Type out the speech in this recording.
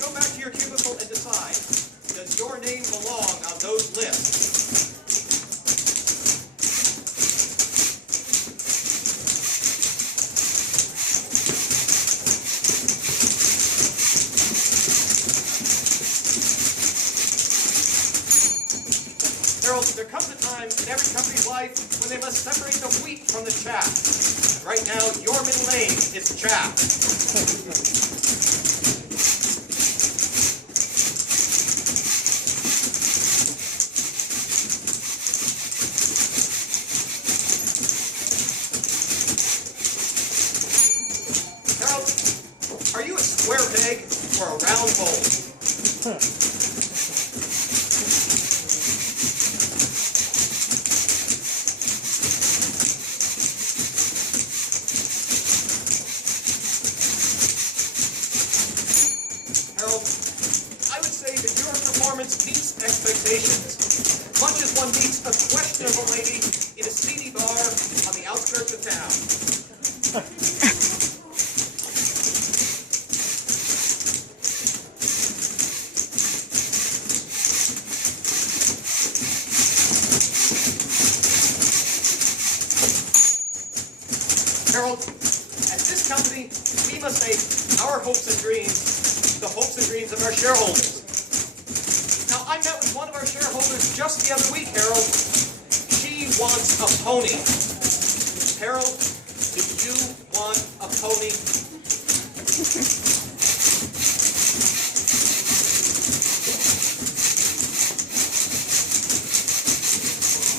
Go back to your cubicle and decide, does your name belong on those lists? Harold, there comes a time in every company's life when they must separate the wheat from the chaff. Right now, your middle name is Chaff. Harold, are you a square peg or a round bowl? Harold, I would say that your performance meets expectations, much as one meets a questionable lady in a seedy bar on the outskirts of town. Harold, at this company, we must make our hopes and dreams the hopes and dreams of our shareholders. Now, I met with one of our shareholders just the other week, Harold. She wants a pony. Harold, do you want a pony?